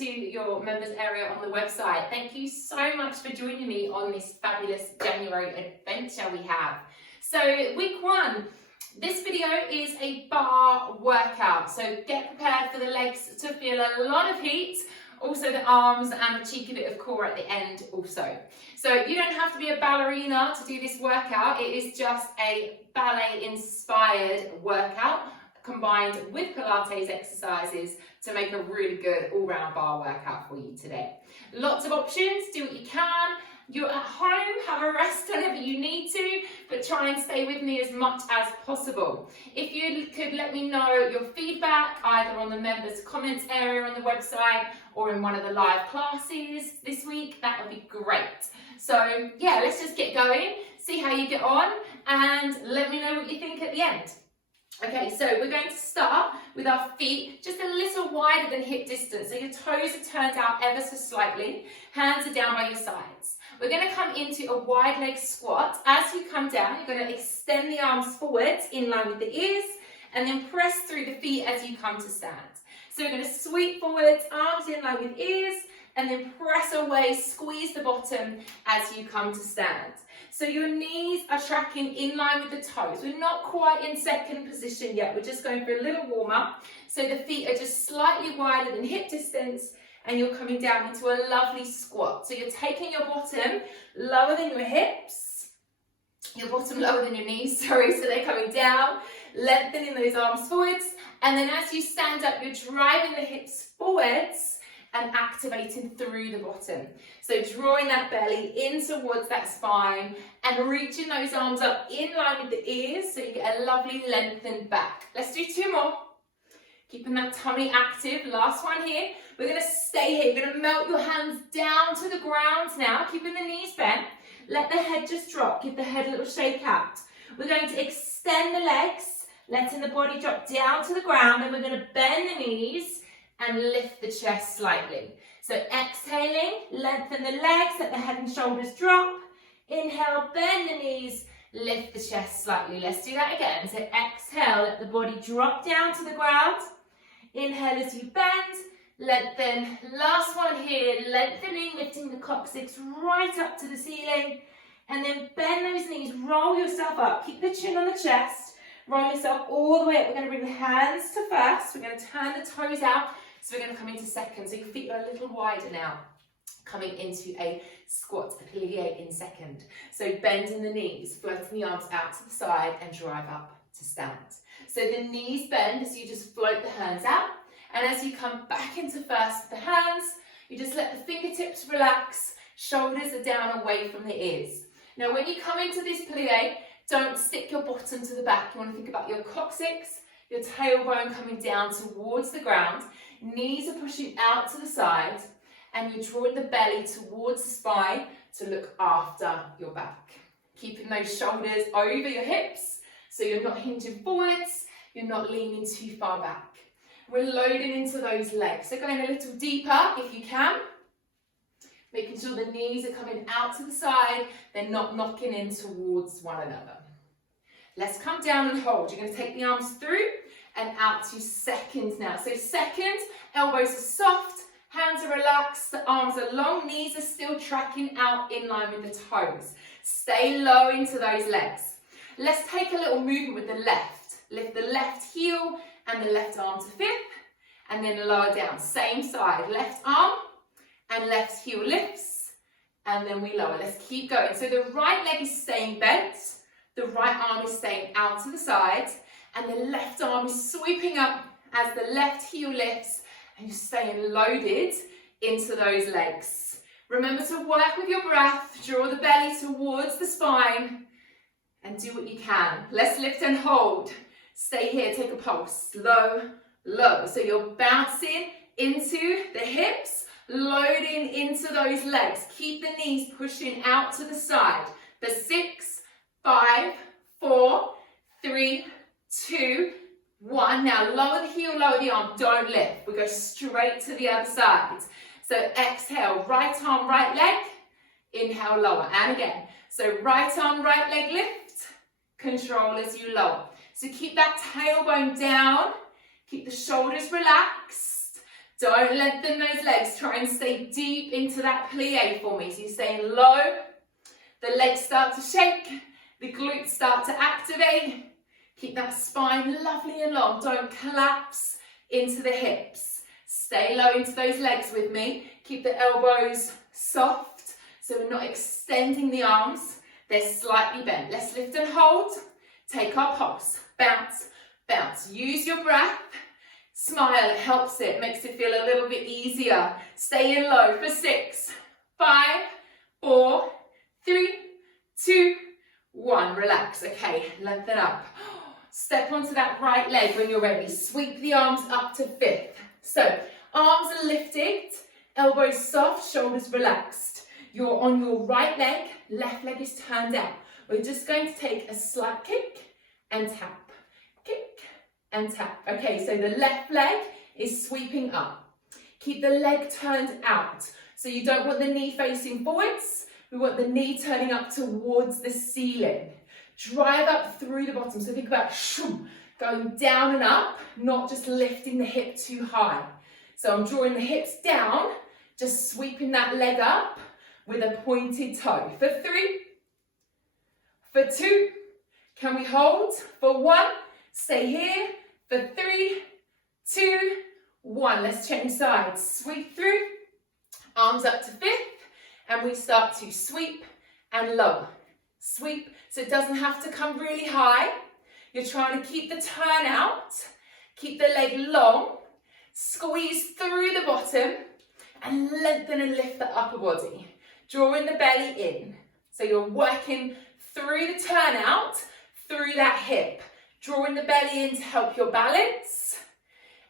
to your members area on the website. Thank you so much for joining me on this fabulous January adventure we have. So week 1, this video is a bar workout. So get prepared for the legs to feel a lot of heat, also the arms and a cheeky bit of core at the end also. So you don't have to be a ballerina to do this workout. It is just a ballet inspired workout combined with Pilates exercises to make a really good all-round bar workout for you today. Lots of options, do what you can. You're at home, have a rest whenever you need to, but try and stay with me as much as possible. If you could let me know your feedback either on the members comments area on the website or in one of the live classes this week, that would be great. So yeah, let's just get going, see how you get on, and let me know what you think at the end. Okay, so we're going to start with our feet just a little wider than hip distance. So your toes are turned out ever so slightly. Hands are down by your sides. We're going to come into a wide leg squat. As you come down, you're going to extend the arms forwards in line with the ears and then press through the feet as you come to stand. So we're going to sweep forwards, arms in line with ears, and then press away, squeeze the bottom as you come to stand. So your knees are tracking in line with the toes. We're not quite in second position yet. We're just going for a little warm up. So the feet are just slightly wider than hip distance and you're coming down into a lovely squat. So you're taking your bottom lower than your hips, your bottom lower than your knees, sorry, so they're coming down, lengthening those arms forwards. And then as you stand up, you're driving the hips forwards and activating through the bottom. So drawing that belly in towards that spine and reaching those arms up in line with the ears so you get a lovely lengthened back. Let's do 2 more. Keeping that tummy active. Last one here. We're going to stay here. You're going to melt your hands down to the ground now, keeping the knees bent. Let the head just drop. Give the head a little shake out. We're going to extend the legs, letting the body drop down to the ground, and we're going to bend the knees and lift the chest slightly. So exhaling, lengthen the legs, let the head and shoulders drop. Inhale, bend the knees, lift the chest slightly. Let's do that again. So exhale, let the body drop down to the ground. Inhale as you bend, lengthen. Last one here, lengthening, lifting the coccyx right up to the ceiling. And then bend those knees, roll yourself up. Keep the chin on the chest. Roll yourself all the way up. We're going to bring the hands to first. We're going to turn the toes out. So we're going to come into second. So your feet are a little wider now. Coming into a squat, a plie in second. So bending the knees, floating the arms out to the side and drive up to stand. So the knees bend as you just float the hands out. And as you come back into first with the hands, you just let the fingertips relax. Shoulders are down away from the ears. Now when you come into this plie, don't stick your bottom to the back. You want to think about your coccyx, your tailbone coming down towards the ground. Knees are pushing out to the side and you're drawing the belly towards the spine to look after your back. Keeping those shoulders over your hips so you're not hinging forwards, you're not leaning too far back. We're loading into those legs. So going a little deeper if you can. Making sure the knees are coming out to the side, they're not knocking in towards one another. Let's come down and hold. You're going to take the arms through and out to second now. So second, elbows are soft, hands are relaxed, the arms are long, knees are still tracking out in line with the toes. Stay low into those legs. Let's take a little movement with the left. Lift the left heel and the left arm to fifth, and then lower down. Same side, left arm and left heel lifts, and then we lower. Let's keep going. So the right leg is staying bent, the right arm is staying out to the side, and the left arm is sweeping up as the left heel lifts, and you're staying loaded into those legs. Remember to work with your breath, draw the belly towards the spine, and do what you can. Let's lift and hold. Stay here, take a pulse. Low, low. So you're bouncing into the hips, loading into those legs. Keep the knees pushing out to the side. For 6, 5, 4, 3, 2, 1. Now lower the heel, lower the arm. Don't lift. We go straight to the other side. So exhale, right arm, right leg. Inhale, lower. And again. So right arm, right leg lift. Control as you lower. So keep that tailbone down. Keep the shoulders relaxed. Don't lengthen those legs. Try and stay deep into that plie for me. So you're staying low. The legs start to shake. The glutes start to activate. Keep that spine lovely and long. Don't collapse into the hips. Stay low into those legs with me. Keep the elbows soft so we're not extending the arms. They're slightly bent. Let's lift and hold. Take our pulse. Bounce, bounce. Use your breath. Smile, it helps it, makes it feel a little bit easier. Stay in low for 6, 5, 4, 3, 2, 1. Relax. Okay, lengthen up. Step onto that right leg when you're ready. Sweep the arms up to 5th. So, arms are lifted, elbows soft, shoulders relaxed. You're on your right leg, left leg is turned out. We're just going to take a slight kick and tap. Kick and tap. Okay, so the left leg is sweeping up. Keep the leg turned out. So you don't want the knee facing forwards. We want the knee turning up towards the ceiling. Drive up through the bottom. So think about going down and up, not just lifting the hip too high. So I'm drawing the hips down, just sweeping that leg up with a pointed toe. For 3, for 2, can we hold? For 1, stay here. For 3, 2, 1. Let's change sides. Sweep through, arms up to 5th, and we start to sweep and lower. Sweep, so it doesn't have to come really high. You're trying to keep the turn out, keep the leg long, squeeze through the bottom, and lengthen and lift the upper body. Drawing the belly in. So you're working through the turn out, through that hip. Drawing the belly in to help your balance.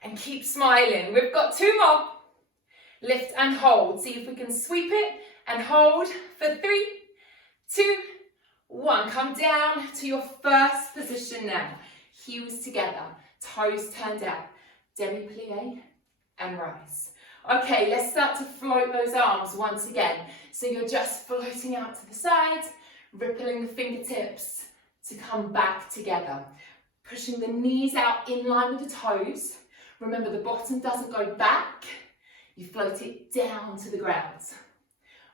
And keep smiling. We've got 2 more. Lift and hold. See if we can sweep it and hold for 3, 2, 1. Come down to your first position now. Heels together, toes turned out. Demi-plie and rise. Okay, let's start to float those arms once again. So you're just floating out to the side, rippling the fingertips to come back together. Pushing the knees out in line with the toes. Remember, the bottom doesn't go back. You float it down to the ground.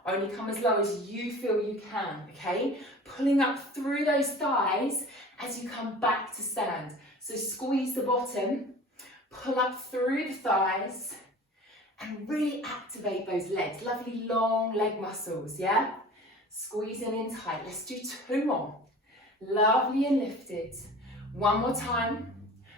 Only come as low as you feel you can, okay? Pulling up through those thighs as you come back to stand. So squeeze the bottom, pull up through the thighs, and really activate those legs. Lovely long leg muscles, yeah? Squeezing in tight. Let's do 2 more. Lovely and lifted. 1 more time.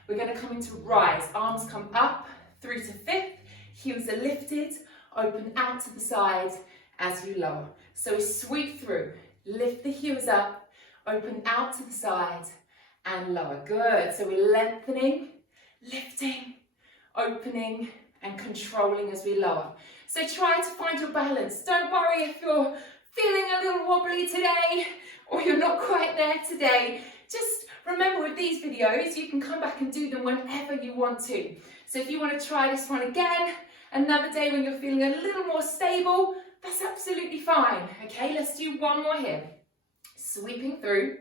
We're going to come into rise. Arms come up through to 5th. Heels are lifted. Open out to the side as you lower. So we sweep through. Lift the heels up. Open out to the side and lower. Good. So we're lengthening, lifting, opening, and controlling as we lower. So try to find your balance. Don't worry if you're feeling a little wobbly today or you're not quite there today. Just remember, with these videos, you can come back and do them whenever you want to. So if you want to try this one again, another day when you're feeling a little more stable, that's absolutely fine. Okay, let's do 1 more here. Sweeping through.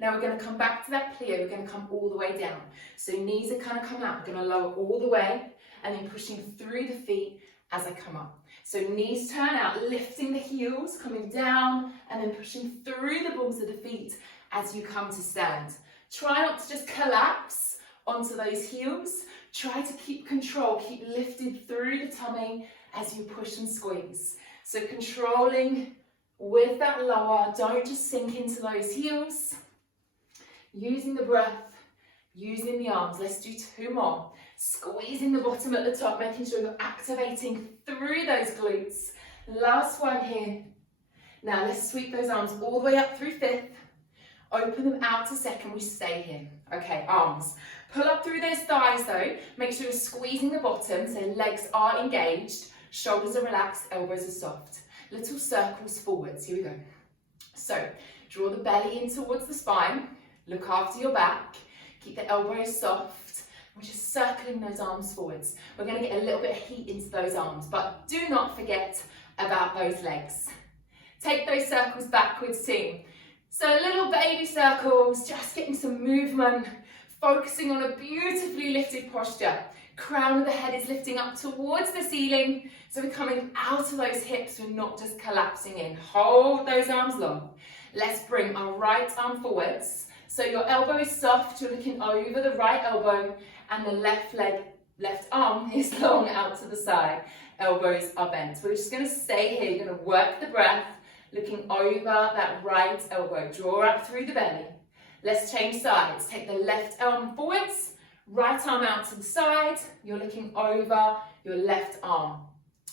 Now we're going to come back to that plie. We're going to come all the way down. So knees are kind of come out. We're going to lower all the way and then pushing through the feet as I come up. So knees turn out, lifting the heels, coming down and then pushing through the balls of the feet as you come to stand. Try not to just collapse onto those heels. Try to keep control, keep lifted through the tummy as you push and squeeze. So controlling with that lower, don't just sink into those heels. Using the breath, using the arms. Let's do 2 more. Squeezing the bottom at the top, making sure you're activating through those glutes. Last one here. Now let's sweep those arms all the way up through 5th. Open them out to 2nd, we stay here. Okay, arms. Pull up through those thighs though. Make sure you're squeezing the bottom so legs are engaged. Shoulders are relaxed, elbows are soft. Little circles forwards, here we go. So, draw the belly in towards the spine. Look after your back. Keep the elbows soft. We're just circling those arms forwards. We're going to get a little bit of heat into those arms, but do not forget about those legs. Take those circles backwards too. So little baby circles, just getting some movement, focusing on a beautifully lifted posture. Crown of the head is lifting up towards the ceiling. So we're coming out of those hips, we're not just collapsing in. Hold those arms long. Let's bring our right arm forwards. So your elbow is soft, you're looking over the right elbow, and the left arm is long out to the side. Elbows are bent. We're just going to stay here, you're going to work the breath, looking over that right elbow. Draw up through the belly. Let's change sides. Take the left arm forwards, right arm out to the side. You're looking over your left arm.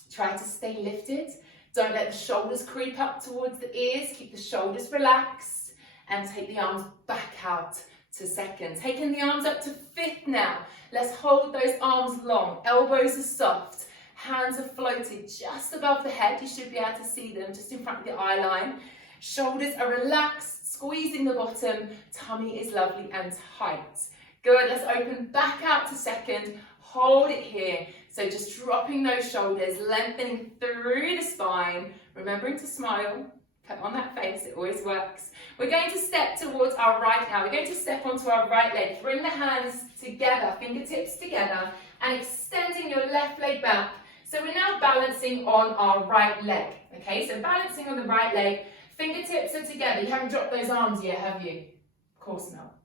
Try to stay lifted. Don't let the shoulders creep up towards the ears. Keep the shoulders relaxed. And take the arms back out to second. Taking the arms up to fifth now. Let's hold those arms long. Elbows are soft. Hands are floated just above the head. You should be able to see them just in front of the eye line. Shoulders are relaxed, squeezing the bottom. Tummy is lovely and tight. Good, let's open back out to second. Hold it here. So just dropping those shoulders, lengthening through the spine. Remembering to smile. Put on that face, it always works. We're going to step towards our right now. We're going to step onto our right leg. Bring the hands together, fingertips together, and extending your left leg back. So we're now balancing on our right leg. Okay, so balancing on the right leg, fingertips are together. You haven't dropped those arms yet, have you? Of course not.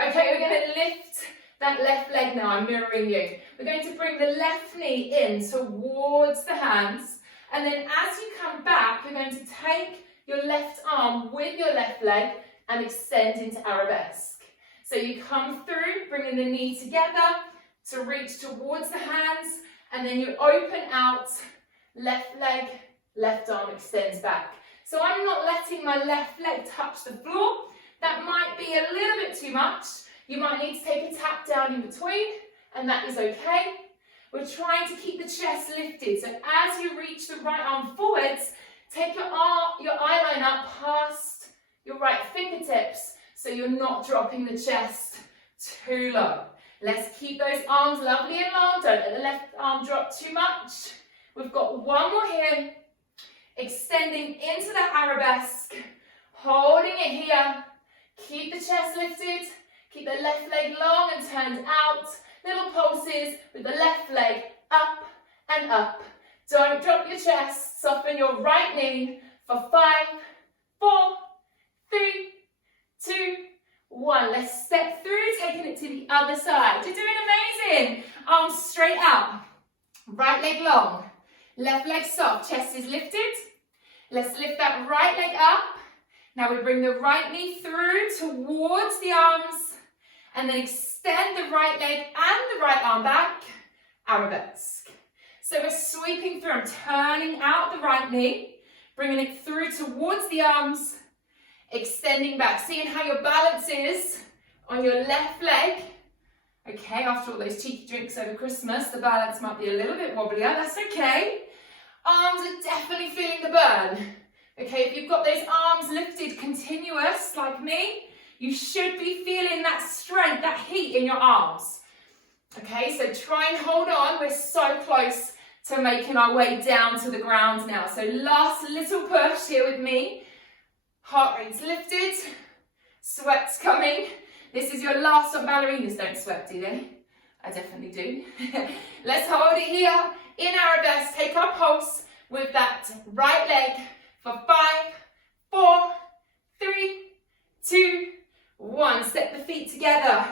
Okay, we're going to lift that left leg now. I'm mirroring you. We're going to bring the left knee in towards the hands. And then as you come back, you're going to take your left arm with your left leg and extend into arabesque. So you come through, bringing the knee together to reach towards the hands, and then you open out, left leg, left arm extends back. So I'm not letting my left leg touch the floor. That might be a little bit too much. You might need to take a tap down in between, and that is okay. We're trying to keep the chest lifted. So as you reach the right arm forwards, take your eye line up past your right fingertips so you're not dropping the chest too low. Let's keep those arms lovely and long. Don't let the left arm drop too much. We've got one more here. Extending into that arabesque. Holding it here. Keep the chest lifted. Keep the left leg long and turned out. Little pulses with the left leg up and up. Don't drop your chest. Soften your right knee for 5, 4, 3, 2, 1. Let's step through, taking it to the other side. You're doing amazing. Arms straight out. Right leg long. Left leg soft. Chest is lifted. Let's lift that right leg up. Now we bring the right knee through towards the arms. And then extend the right leg and the right arm back. Arabesque. So we're sweeping through. I'm turning out the right knee, bringing it through towards the arms, extending back. Seeing how your balance is on your left leg. Okay, after all those cheeky drinks over Christmas, the balance might be a little bit wobblier. That's okay. Arms are definitely feeling the burn. Okay, if you've got those arms lifted continuous like me, you should be feeling that strength, that heat in your arms. Okay, so try and hold on. We're so close to making our way down to the ground now. So last little push here with me. Heart rate's lifted. Sweat's coming. This is your last one. Ballerinas don't sweat, do they? I definitely do. Let's hold it here in arabesque. Take our pulse with that right leg for 5, 4, 3, 2, 1. Step the feet together.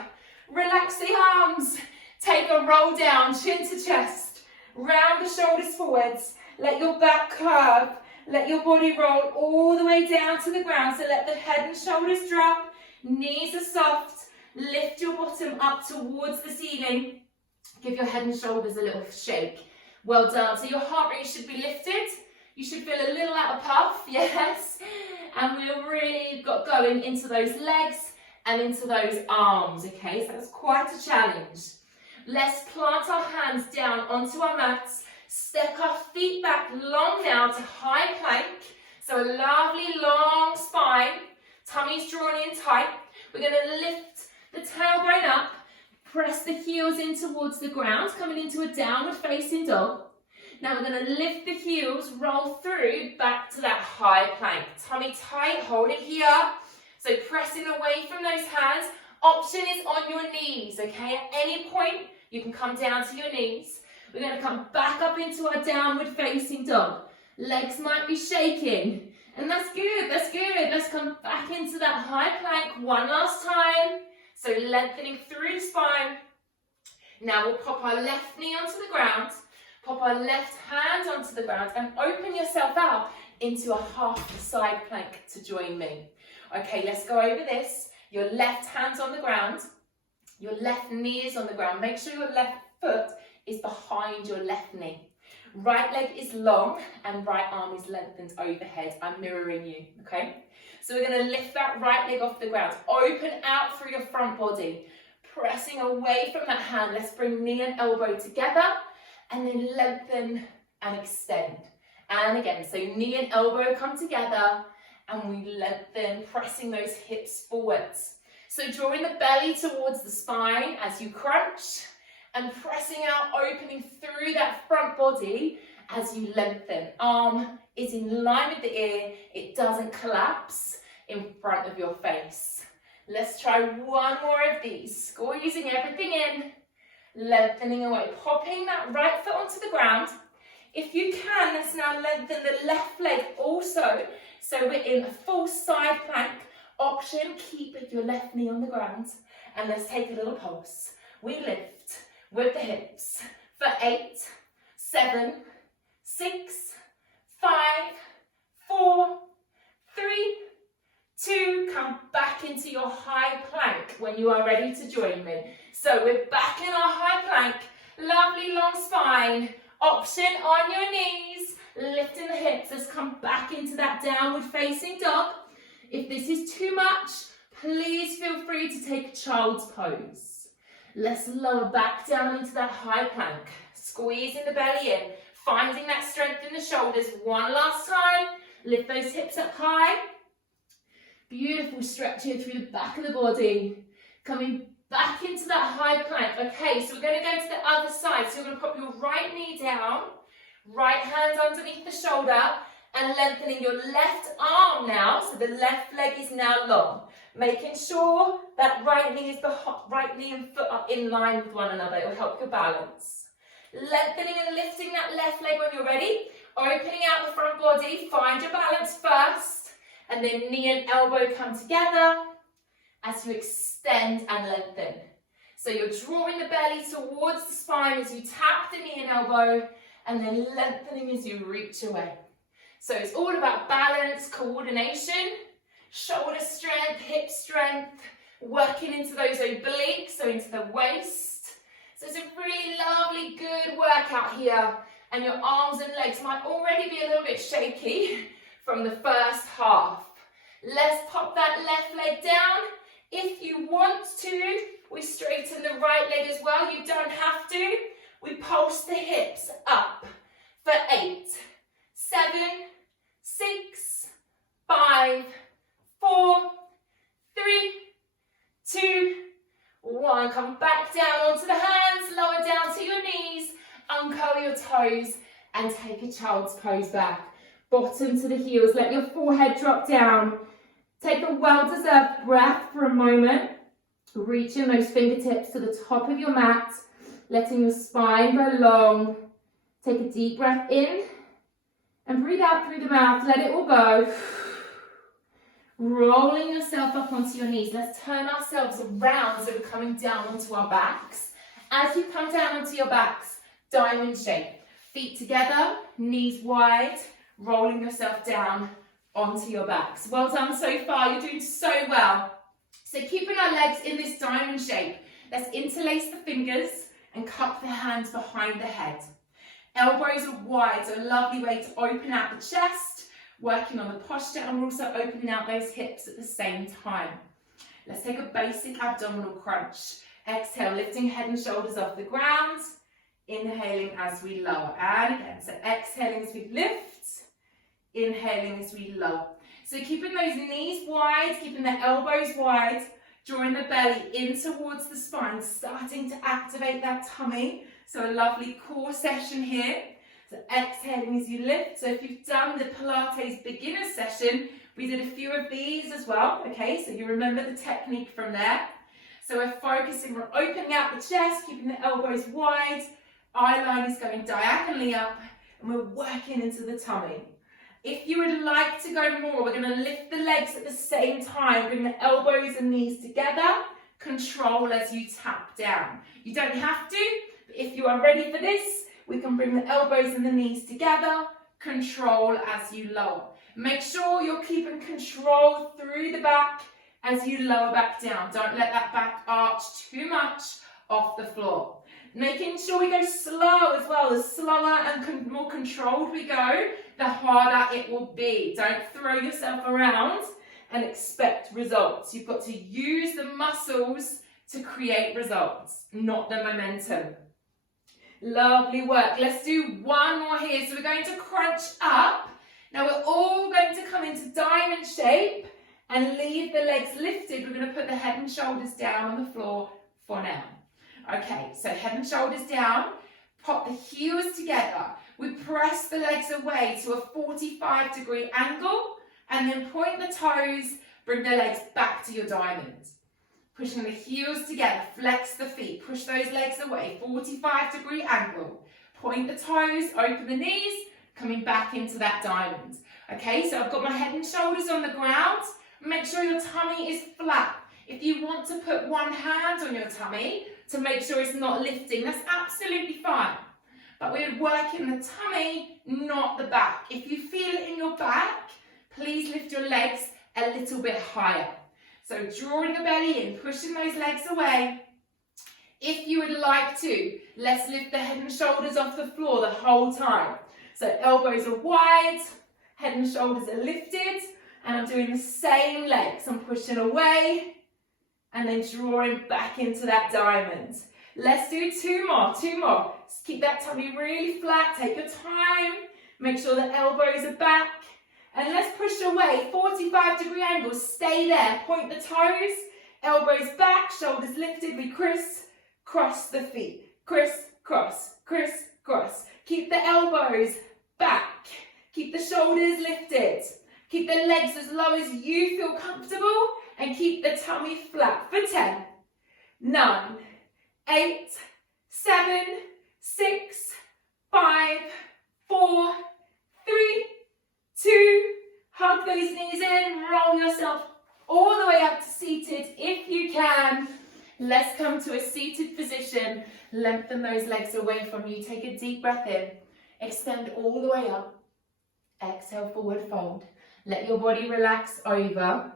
Relax the arms. Take a roll down, chin to chest. Round the shoulders forwards. Let your back curve. Let your body roll all the way down to the ground. So let the head and shoulders drop. Knees are soft. Lift your bottom up towards the ceiling. Give your head and shoulders a little shake. Well done. So your heart rate should be lifted. You should feel a little out of puff. Yes. And we're really got going into those legs and into those arms. Okay, so that's quite a challenge. Let's plant our hands down onto our mats. Step our feet back long now to high plank. So a lovely long spine. Tummy's drawn in tight. We're going to lift the tailbone up. Press the heels in towards the ground. Coming into a downward facing dog. Now we're going to lift the heels, roll through, back to that high plank. Tummy tight, hold it here. So pressing away from those hands. Option is on your knees, okay? At any point, You can come down to your knees. We're going to come back up into our downward facing dog. Legs might be shaking. And that's good, that's good. Let's come back into that high plank one last time. So lengthening through the spine. Now we'll pop our left knee onto the ground, pop our left hand onto the ground and open yourself out into a half side plank to join me. Okay, let's go over this. Your left hand's on the ground, your left knee is on the ground. Make sure your left foot is behind your left knee. Right leg is long and right arm is lengthened overhead. I'm mirroring you, okay? So we're going to lift that right leg off the ground. Open out through your front body. Pressing away from that hand. Let's bring knee and elbow together and then lengthen and extend. And again, so knee and elbow come together and we lengthen, pressing those hips forwards. So drawing the belly towards the spine as you crunch and pressing out, opening through that front body as you lengthen. Arm is in line with the ear. It doesn't collapse in front of your face. Let's try one more of these. Squeezing everything in, lengthening away, popping that right foot onto the ground. If you can, let's now lengthen the left leg also. So we're in a full side plank option. Keep your left knee on the ground. And let's take a little pulse. We lift with the hips for 8, 7, 6, 5, 4, 3, 2, come back into your high plank when you are ready to join me. So we're back in our high plank, lovely long spine, option on your knees, lifting the hips. Let's come back into that downward facing dog. If this is too much, please feel free to take a child's pose. Let's lower back down into that high plank, squeezing the belly in, finding that strength in the shoulders. One last time, lift those hips up high. Beautiful stretch here through the back of the body. Coming back into that high plank. Okay, so we're going to go to the other side. So you're going to pop your right knee down, right hand underneath the shoulder, and lengthening your left arm now. So the left leg is now long. Making sure that right knee and foot are in line with one another. It will help your balance. Lengthening and lifting that left leg when you're ready. Opening out the front body. Find your balance first. And then knee and elbow come together as you extend and lengthen. So you're drawing the belly towards the spine as you tap the knee and elbow, and then lengthening as you reach away. So it's all about balance, coordination, shoulder strength, hip strength, working into those obliques, so into the waist. So it's a really lovely, good workout here. And your arms and legs might already be a little bit shaky from the first half. Let's pop that left leg down. If you want to, we straighten the right leg as well. You don't have to. We pulse the hips up for 8, 7, 6, 5, 4, 3, 2, 1. Come back down onto the hands, lower down to your knees, uncurl your toes and take a child's pose back. Bottom to the heels, let your forehead drop down. Take a well-deserved breath for a moment. Reaching those fingertips to the top of your mat, letting your spine go long. Take a deep breath in and breathe out through the mouth. Let it all go. Rolling yourself up onto your knees. Let's turn ourselves around so we're coming down onto our backs. As you come down onto your backs, diamond shape. Feet together, knees wide. Rolling yourself down onto your backs. Well done so far, you're doing so well. So keeping our legs in this diamond shape, let's interlace the fingers and cup the hands behind the head. Elbows are wide, so a lovely way to open out the chest, working on the posture, and we're also opening out those hips at the same time. Let's take a basic abdominal crunch. Exhale, lifting head and shoulders off the ground, inhaling as we lower, and again, so exhaling as we lift, inhaling as we lower. So keeping those knees wide, keeping the elbows wide, drawing the belly in towards the spine, starting to activate that tummy. So a lovely core session here. So exhaling as you lift. So if you've done the Pilates beginner session, we did a few of these as well. Okay, so you remember the technique from there. So we're focusing on opening out the chest, keeping the elbows wide, eye line is going diagonally up, and we're working into the tummy. If you would like to go more, we're going to lift the legs at the same time, bring the elbows and knees together, control as you tap down. You don't have to, but if you are ready for this, we can bring the elbows and the knees together, control as you lower. Make sure you're keeping control through the back as you lower back down. Don't let that back arch too much off the floor. Making sure we go slow as well. The slower and more controlled we go, the harder it will be. Don't throw yourself around and expect results. You've got to use the muscles to create results, not the momentum. Lovely work. Let's do one more here. So we're going to crunch up. Now we're all going to come into diamond shape and leave the legs lifted. We're going to put the head and shoulders down on the floor for now. Okay, so head and shoulders down, pop the heels together. We press the legs away to a 45-degree angle and then point the toes, bring the legs back to your diamond. Pushing the heels together, flex the feet, push those legs away, 45-degree angle. Point the toes, open the knees, coming back into that diamond. Okay, so I've got my head and shoulders on the ground. Make sure your tummy is flat. If you want to put one hand on your tummy to make sure it's not lifting, that's absolutely fine. But we're working the tummy, not the back. If you feel it in your back, please lift your legs a little bit higher. So drawing the belly in, pushing those legs away. If you would like to, let's lift the head and shoulders off the floor the whole time. So elbows are wide, head and shoulders are lifted, and I'm doing the same legs. I'm pushing away and then drawing back into that diamond. Let's do two more. Just keep that tummy really flat, take your time, make sure the elbows are back, and let's push away, 45-degree angle, stay there, point the toes, elbows back, shoulders lifted, we criss-cross the feet, criss-cross, criss-cross. Keep the elbows back, keep the shoulders lifted, keep the legs as low as you feel comfortable, and keep the tummy flat for 10, 9, 8, 7, 6, 5, 4, 3, 2, hug those knees in, roll yourself all the way up to seated if you can. Let's come to a seated position, lengthen those legs away from you, take a deep breath in, extend all the way up, exhale, forward fold. Let your body relax over.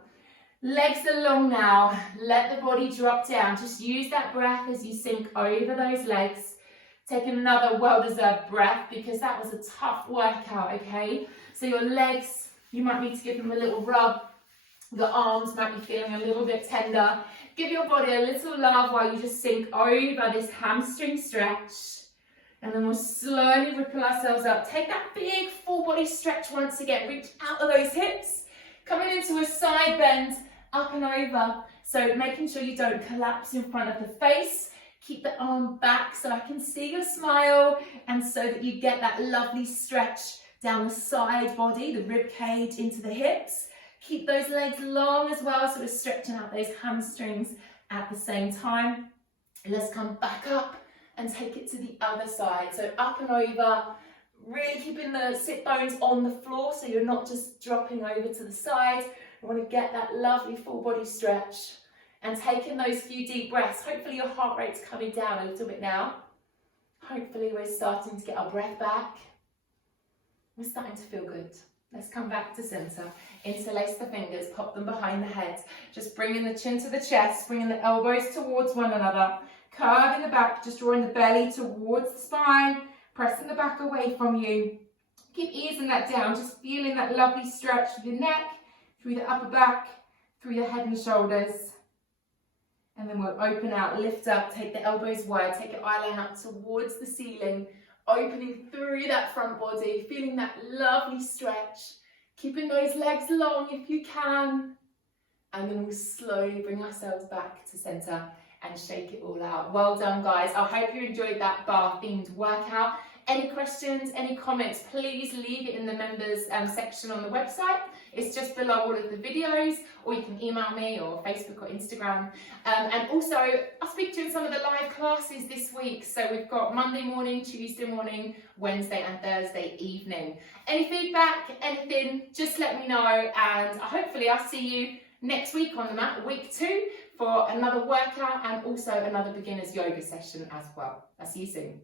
Legs are long now, let the body drop down. Just use that breath as you sink over those legs. Take another well-deserved breath because that was a tough workout, okay? So your legs, you might need to give them a little rub. The arms might be feeling a little bit tender. Give your body a little love while you just sink over this hamstring stretch. And then we'll slowly ripple ourselves up. Take that big full body stretch once again. Reach out of those hips. Coming into a side bend, up and over. So making sure you don't collapse in front of the face. Keep the arm back so I can see your smile and so that you get that lovely stretch down the side body, the rib cage into the hips. Keep those legs long as well, so we're stretching out those hamstrings at the same time. Let's come back up and take it to the other side. So up and over, really keeping the sit bones on the floor so you're not just dropping over to the side. You want to get that lovely full body stretch and taking those few deep breaths. Hopefully your heart rate's coming down a little bit now. Hopefully we're starting to get our breath back. We're starting to feel good. Let's come back to center. Interlace the fingers, pop them behind the head. Just bringing the chin to the chest, bringing the elbows towards one another. Curving the back, just drawing the belly towards the spine, pressing the back away from you. Keep easing that down, just feeling that lovely stretch through the neck, through the upper back, through the head and shoulders. And then we'll open out, lift up, take the elbows wide, take your eye line up towards the ceiling, opening through that front body, feeling that lovely stretch, keeping those legs long if you can. And then we'll slowly bring ourselves back to center and shake it all out. Well done, guys. I hope you enjoyed that bar themed workout. Any questions, any comments, please leave it in the members section on the website. It's just below all of the videos, or you can email me or Facebook or Instagram. And also, I'll speak to you in some of the live classes this week. So we've got Monday morning, Tuesday morning, Wednesday and Thursday evening. Any feedback, anything, just let me know. And hopefully I'll see you next week on the mat, week 2, for another workout and also another beginner's yoga session as well. I'll see you soon.